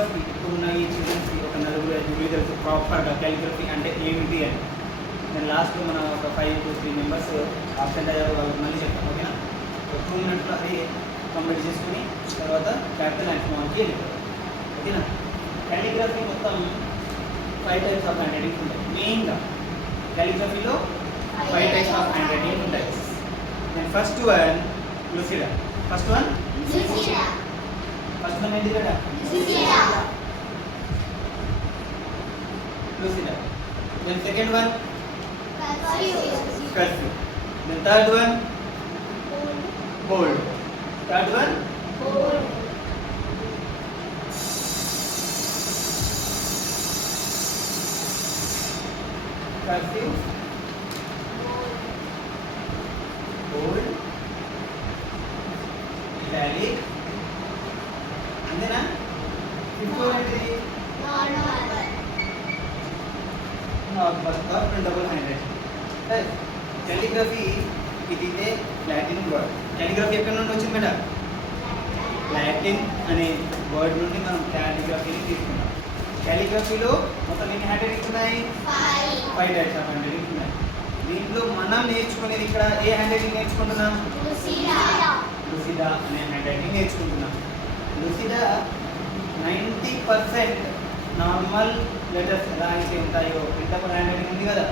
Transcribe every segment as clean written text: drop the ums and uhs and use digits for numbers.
మెంబర్స్కి ఇప్పుడున్న ఈ చిల్డ్రన్స్కి ఒక నలుగురు ఐదుగురు తెలుసు ప్రాపర్గా క్యాలిగ్రఫీ అంటే ఏమిటి అని. నేను లాస్ట్లో మన ఒక 5 to 3 మెంబర్స్ ఆబ్సెంట్ అయ్యారు, వాళ్ళకి మళ్ళీ చెప్తాను. ఓకేనా? 2 మినిట్స్లో అది కంప్లీట్ చేసుకుని తర్వాత క్యాపిటల్ అండ్ స్మాల్కి వెళ్ళిపోతాం. ఓకేనా? క్యాలిగ్రఫీ మొత్తం 5 టైప్స్ ఆఫ్ హ్యాండ్ రైటింగ్స్ ఉంటాయి. మెయిన్గా క్యాలిగ్రఫీలో 5 టైప్స్ ఆఫ్ హ్యాండ్ రైటింగ్ ఉంటాయి. Then first one Lucida. First one ఏంటి కదా? Lucida. Then second one cursive. Then third one bold. Third one cursive, bold, italic. అంతేనా? ఫిఫ్త్ వన్ ఏంటిది? Double handwriting. క్యాలిగ్రఫీ ఇది Latin word. Calligraphy ఎక్కడి నుండి వచ్చింది madam? Latin అనే వర్డ్ నుండి మనం క్యాలిగ్రఫీని తీసుకున్నాం. క్యాలిగ్రఫీలో మొత్తం ఎన్ని హ్యాండ్ రైటింగ్స్ ఉన్నాయి? 5 టైప్స్ ఆఫ్ హ్యాండ్ రైటింగ్స్ ఉన్నాయి. దీంట్లో మనం నేర్చుకునేది ఇక్కడ ఏ హ్యాండ్ రైటింగ్ నేర్చుకుంటున్నాం? లూసిడా అనే హ్యాండ్ రైటింగ్ నేర్చుకుంటున్నాం. లూసిడా 90% నార్మల్ లెటర్స్ ఎలా అయితే ఉంటాయో, ప్రింటబుల్ హ్యాండ్ రైటింగ్ ఉంది కదా,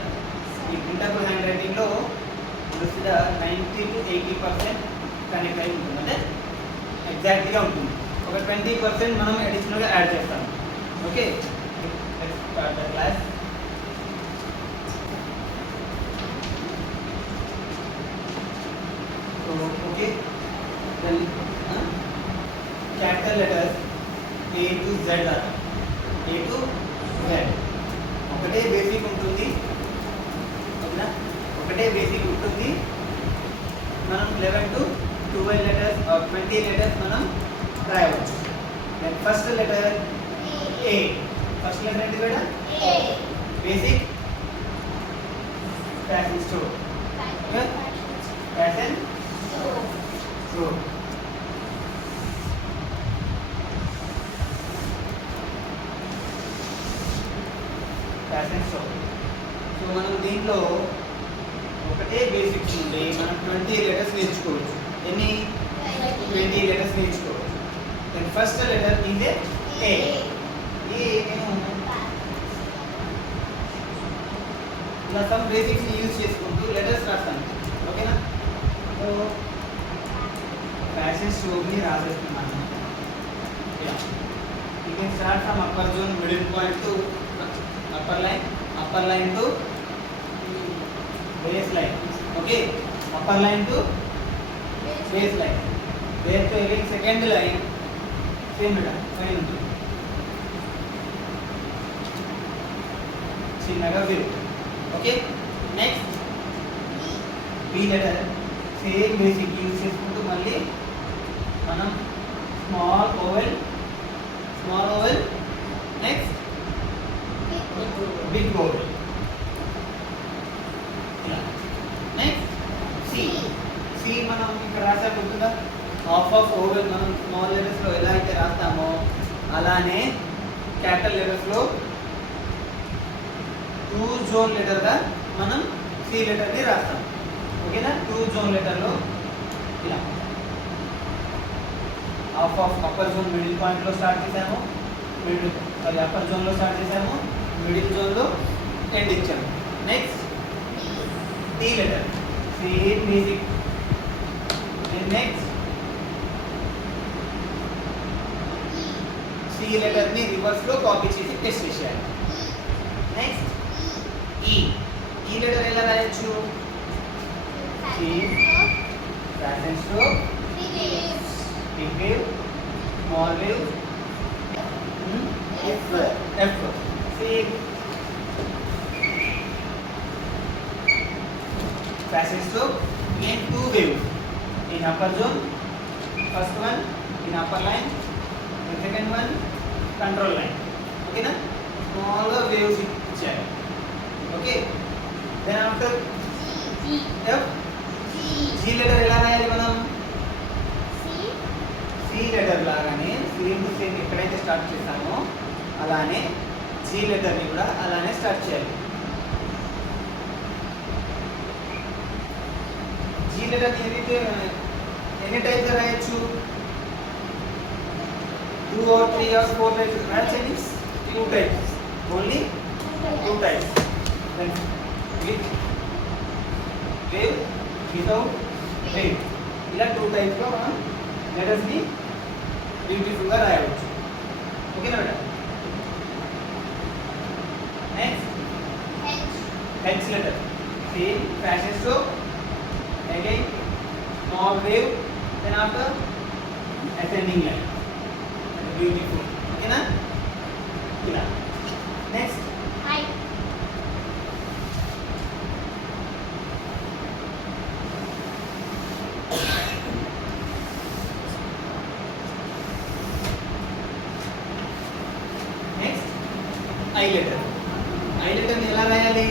ఈ ప్రింటబుల్ హ్యాండ్ రైటింగ్లో లూసిడా 90 to 80% కనెక్ట్ అయి ఉంటుంది. అంటే ఎగ్జాక్ట్గా ఉంటుంది. ఒక 20% మనం అడిషనల్గా యాడ్ చేస్తాం. Okay, let's start the class. So okay, then capital letters A to Z లాగా. A to Z ఒకటే బేసిక్ ఉంటుంది. ఓకేనా? ఒకటే బేసిక్ ఉంటుంది. మనం 11 to 12 లెటర్స్ 20 లెటర్స్ మనం రాయవచ్చు. Then first letter A. First letter ఏంటి madam? A. Basic fashion store. Okay, fashion store. Fashion store. So మనం దీంట్లో ఒకటే బేసిక్స్ నుండి మనం 20 లెటర్స్ నేర్చుకోవచ్చు. ఎన్ని? 20 లెటర్స్ నేర్చుకోవచ్చు. Then first letter is A. నేను ఇలా సమ్ బేసిక్స్ని యూజ్ చేసుకుంటూ లెటర్స్ రాస్తాను. ఓకేనా? సో ఫ్యాషన్ స్టోర్ని రాసేస్తున్నాను. You can start from upper zone, middle point to upper line to base line. Okay, upper line to base line. There to again second line same beta fine ఉంటుంది. చిన్నగా view. Okay, next B letter same basic use చేసుకుంటూ మళ్ళీ మనం small vowel next big vowel. Next C మనం ఇక్కడ రాసా గుర్తుందా? Half of oval మనం స్మాల్ లెటర్స్లో ఎలా అయితే రాస్తామో అలానే క్యాపిటల్ లెటర్స్లో 2 జోన్ లెటర్గా మనం సి లెటర్ని రాస్తాం. ఓకేనా? 2 జోన్ లెటర్లో ఇలా half of upper zone middle పాయింట్లో స్టార్ట్ చేసాము, అప్పర్ జోన్లో స్టార్ట్ చేసాము, మిడిల్ జోన్లో ఎండ్ ఇచ్చాము. Next T letter same basic. Next C లెటర్ని రివర్స్లో కాపీ చేసి టెస్ట్ చేయాలి. నెక్స్ట్ ఈ లెటర్ ఎలా రాయొచ్చు? Fashion stroke, big wave, small wave, F. Same fashion stroke in 2 waves, in upper zone, first one in upper line, the second one control line. Okay na? Smaller waves ichcharu. Okay, then after F, G letter ela rayali manam? C letter lagane same to same ఎక్కడైతే స్టార్ట్ చేస్తామో అలానే జీ లెటర్ని కూడా అలానే స్టార్ట్ చేయాలి. జీ లెటర్ని ఎన్ని టైప్స్ రాయొచ్చు? 2 or 3 or 4 types రాయొచ్చండి. 2 types, only 2 types. Then with wave, without wave, ఇలా 2 types లో మనం లెటర్స్ని బ్యూటిఫుల్గా రాయవచ్చు. ఓకేనా madam? Next H letter, same fashion. So again small wave, then after ascending line, beautiful. Okay na? Ila. Next I. Next I letter. I letter ni ela rayali.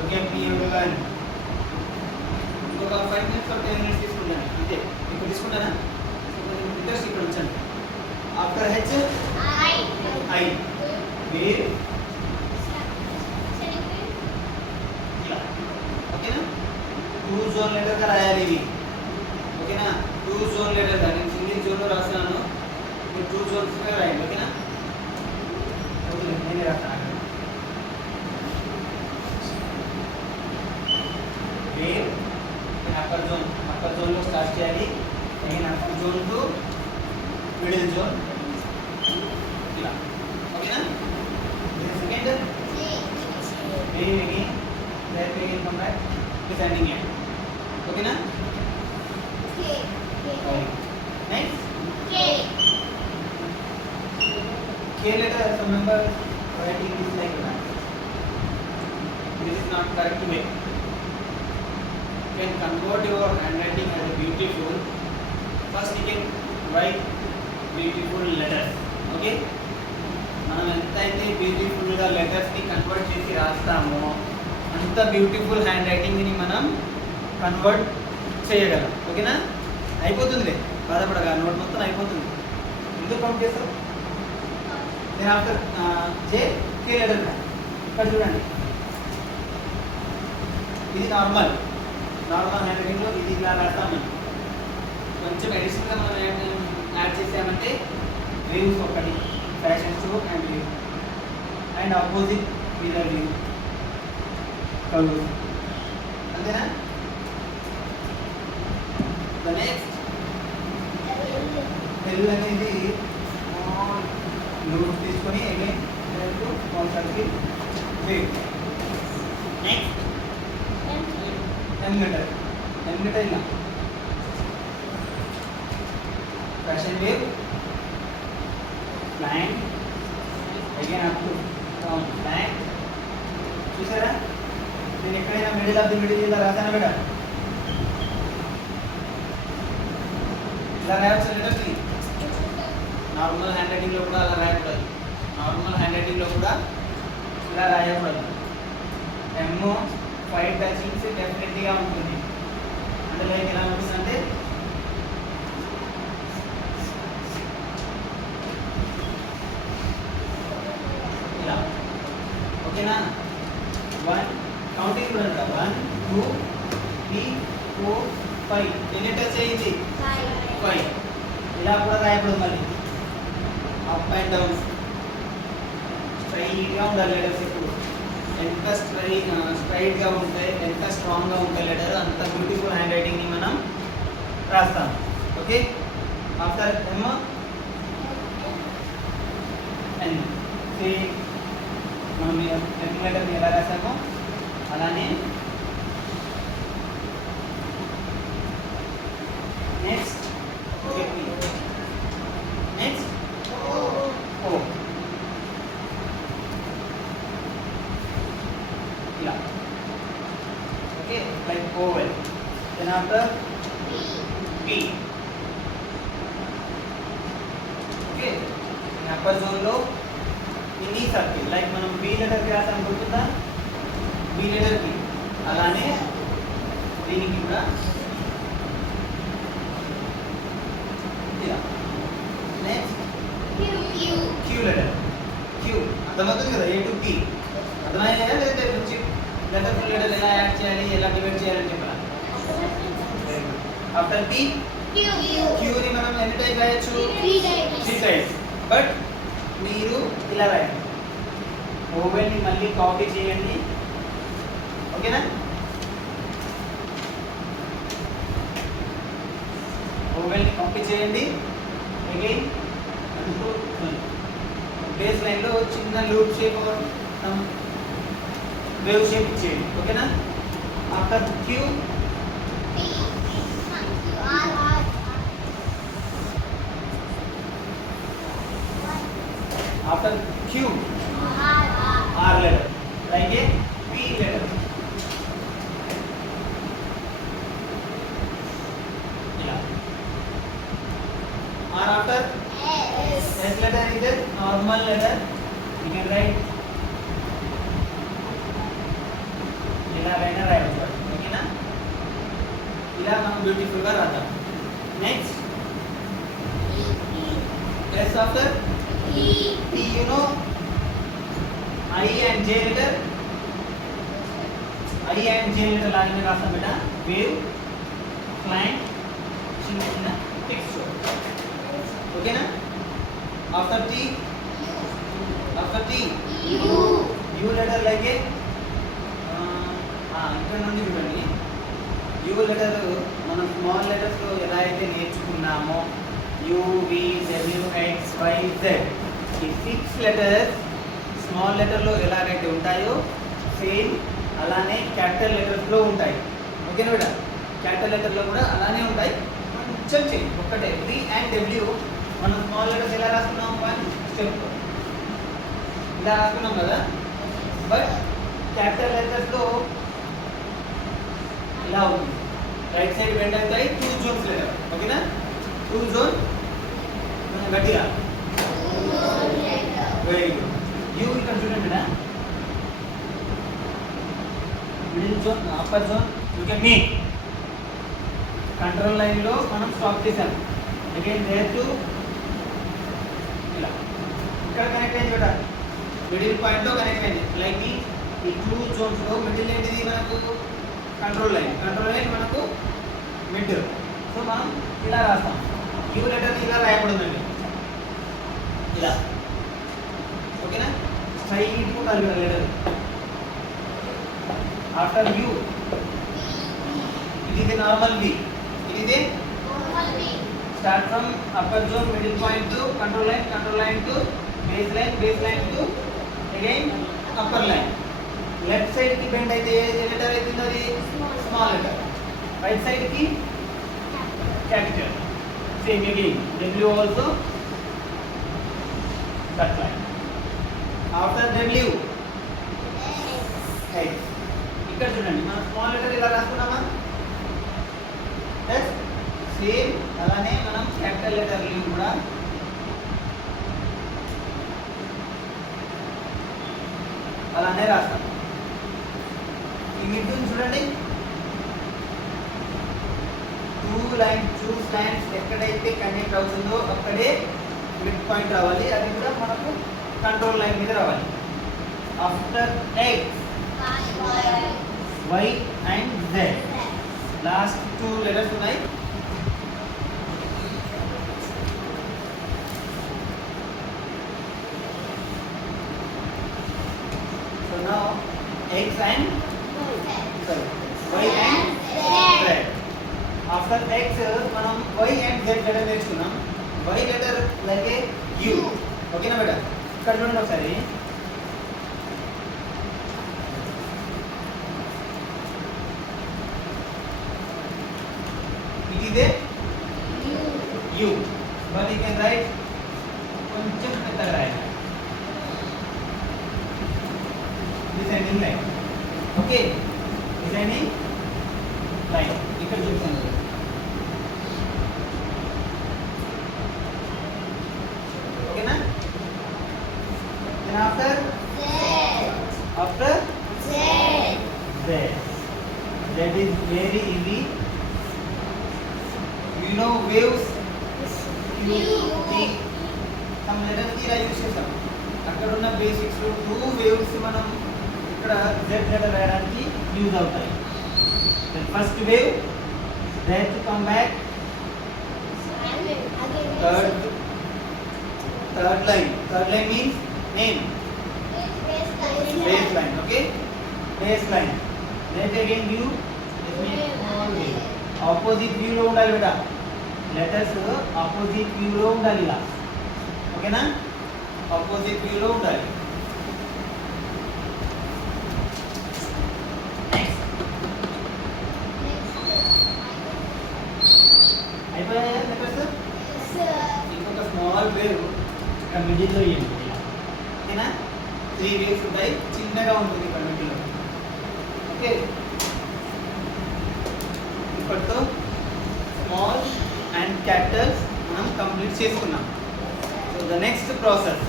Okay, everyone. ఒక 5 minutes or 10 minutes తీసుకుంటాను అంతే. ఇప్పుడు తీసుకుంటానా? ఇంట్రెస్ట్ ఇక్కడ ఉంచండి. After H I wave ఇలా. ఓకేనా? 2 zone letter గా రాయాలి ఇది. ఓకేనా? 2 జోన్ లెటర్ గా నేను సింగిల్ జోన్ లో రాస్తున్నాను. మీరు 2 జోన్స్ గా రాయండి. ఓకేనా? ఓకే, నేను రాస్తాను. వేవ్ అప్పర్ జోన్ లో స్టార్ట్ చేయాలి. Again upper zone to middle zone ఇలా. ఓకేనా? Second wave again there again come back descending line. ఓకేనా? Next K letter. Remember writing this like that. This is not correct way. Can convert your handwriting as a beautiful. First you can write beautiful letters. Okay? మనం ఎంతైతే బ్యూటిఫుల్గా లెటర్స్ని కన్వర్ట్ చేసి రాస్తామో అంత beautiful hand రైటింగ్ని మనం కన్వర్ట్ చేయగలం. ఓకేనా? అయిపోతుందిలే, బాధపడగా నోట్ మొత్తం అయిపోతుంది. ఎందుకు కౌంట్ చేస్తాం? నేను ఆఫ్టర్ జే కే లెటర్ ఇక్కడ చూడండి. ఇది నార్మల్ హ్యాండ్ రైటింగ్లో ఇది ఇలా రాస్తాం. మనం కొంచెం ఎడిషనల్గా మనం యాడ్ చేసామంటే వేవ్స్ ఒకటి, fashion show and wave and opposite mirror wave curve. అంతేనా? ద నెక్స్ట్ ఎల్ అనేది నోట్ తీసుకొని again small circle wave. Next M letter ఇలా fashion wave line again up to down line. చూసారా? నేను ఎక్కడైనా మిడిల్ ఆఫ్ ది మిడిల్ ఇలా రాసాను మేడం. ఇలా రాయొచ్చు లెటర్స్ని. నార్మల్ హ్యాండ్ రైటింగ్లో కూడా అలా రాయకూడదు. ఇలా రాయకూడదు. ఎమ్ 5 టచింగ్స్ డెఫినెట్గా ఉంటుంది. అంటే లైక్ ఎలా ఉంటుందంటే ఇలా. ఓకేనా? 1 కౌంటింగ్ కూడా 1 2 3 4 5 ఎన్ని టచ్ అయ్యింది? 5. ఇలా కూడా రాయకూడదు. మళ్ళీ అప్ అండ్ డౌన్ స్ట్రైట్గా ఉండాలి లెటర్స్. ఎప్పుడు ఎంత స్ట్రైట్గా ఉంటే, ఎంత స్ట్రాంగ్గా ఉంటే లెటర్ అంత బ్యూటిఫుల్ హ్యాండ్ రైటింగ్ని మనం రాస్తాం. ఓకే? ఆఫ్టర్ ఎమ్ ఎన్ సేమ్ మనం ఎన్ లెటర్ని ఎలా రాసామో అలానే. నెక్స్ట్ ఓకే, నెక్స్ట్ ఓ ఇలా. Okay, like oval. Then after P. Okay, upper జోన్లో మినీ సర్కిల్ లైక్ మనం బి లెటర్కి రాసాం గుర్తుందా? బి లెటర్కి అలానే దీనికి కూడా ఇలా. Q letter. క్యూ అర్థమవుతుంది కదా, ఏ టు పి అర్థమయ్యా? లేదంటే మంచి లెటర్ టు లెటర్ ఎలా యాడ్ చేయాలి, ఎలా డివైడ్ చేయాలని చెప్పాలి. ఆఫ్టర్ పి క్యూని మనం ఎన్ని టైప్ రాయొచ్చు? 3 టైప్స్. బట్ మీరు ఇలా రాయండి, ఓవెల్ని మళ్ళీ కాపీ చేయండి, ఓకేనా? ఓవెల్ని కాపీ చేయండి. అగైన్ బేస్ లైన్లో చిన్న లూప్ షేప్ వేవ్ షేప్ ఇచ్చేయండి, ఓకేనా? After Q after Q R letter, like a P letter. Yeah. R after S letter is a normal letter. You can write ఇలా అయినా రాయవచ్చు, ఓకేనా? ఇలా మనం బ్యూటిఫుల్ గా రాద్దాం. Next S after P, you know I and J letter. I and J letter లాగానే రాస్తాం బేటా. వేవ్, క్లయింట్, చిన్న చిన్న టెక్స్ట్, ఓకేనా? After T U letter like a ఇక్కడ నుండి చూడండి. U letter మనం స్మాల్ లెటర్స్ లో ఎలా అయితే నేర్చుకున్నామో U, V, W, X, Y, Z ఈ 6 లెటర్స్ స్మాల్ లెటర్లో ఎలాగైతే ఉంటాయో సేమ్ అలానే క్యాపిటల్ లెటర్స్లో ఉంటాయి, ఓకేనా బేటా? క్యాపిటల్ లెటర్లో కూడా అలానే ఉంటాయి, కొంచెం చేంజ్ ఒక్కటే. V అండ్ W మనం స్మాల్ లెటర్స్ ఎలా రాసుకున్నాం? 1 స్టెప్ ఇలా రాసుకున్నాం కదా. బట్ క్యాపిటల్ లెటర్స్లో ఇలా ఉంటుంది, రైట్ సైడ్ బెండ్ అవుతాయి. 2 జోన్స్ లెటర్, ఓకేనా? 2 జోన్ గట్టిగా. Very good. యూ ఇక్కడ చూడండి, middle zone, upper zone, you can మీ కంట్రోల్ లైన్లో మనం స్టాప్ చేసాం. అగైన్ దేర్ టు ఇలా ఇక్కడ కనెక్ట్ అయింది కదా, మిడిల్ పాయింట్లో కనెక్ట్ అయింది. లైక్ ఈ 2 జోన్స్లో మిడిల్ ఏంటిది మనకు? Control line. కంట్రోల్ లైన్ మనకు మిడ్. సో మనం ఇలా రాస్తాం. యూ లెటర్ ఇలా రాయకూడదండి, ఇలా, ఓకేనా? స్ట్రైట్ ఉండాలి కదా లెటర్. ఆఫ్టర్ యూ ఇది నార్మల్ వి, ఇది start from upper zone, middle point to control line to base line to again upper line. Left side కి బెండ్ అయితే ఏ లెటర్ అవుతుంది? అది స్మాల్ లెటర్. రైట్ సైడ్ కి capital. Same again W also that line. After W X. ఇక్కడ చూడండి, మనం small letter ఇలా రాసుకున్నామా? ఎస్. సేమ్ అలానే మనం క్యాపిటల్ లెటర్లు కూడా అలానే రాస్తాం. ఈ మిడ్ చూడండి, 2 లైన్స్ ఎక్కడైతే కనెక్ట్ అవుతుందో అక్కడే మిడ్ పాయింట్ రావాలి. అది కూడా మనకు కంట్రోల్ లైన్ మీద రావాలి. After X Y and Z last 2 letters ఉన్నాయి. So now X and Y and Z. After X మనం Y and Z లెటర్ నేర్చుకున్నాం. Y letter like a U, ఓకేనా బేటా? ఇక్కడ చూడండి ఒకసారి, ఇదే U, but you can write కొంచెం పెద్దగా రాయాలి. Designing line, okay? Designing line ఇక్కడ చూసాను. ఓకేనా? Then after Z that is very easy. You know waves, Q, T, some letters ఇలా యూజ్ చేసాం. అక్కడ ఉన్న బేసిక్స్ 2 వేవ్స్ మనం ఇక్కడ z లెటర్ రాయడానికి యూజ్ అవుతాయి. First wave, then to come back third line means name, baseline, okay, baseline. Then again view, this means wave. Opposite view లో ఉండాలి బేటా, లెటర్స్ ఆపోజిట్ వ్యూ లో ఉండాలి ఇలా, ఓకేనా, ఆపోజిట్ వ్యూ లో ఉండాలి. అయిపోయాయా లెటర్స్? ఇంకొక స్మాల్ వేవ్ ఇక్కడ మిడిల్లో ఇవ్వండి, ఓకేనా. 3 వేవ్స్ ఉంటాయి, చిన్నగా ఉంటుంది ఇక్కడ మిడిల్లో, ఓకే. ఇప్పటితో స్మాల్ అండ్ క్యాపిటల్స్ మనం కంప్లీట్ చేసుకున్నాం. So the next process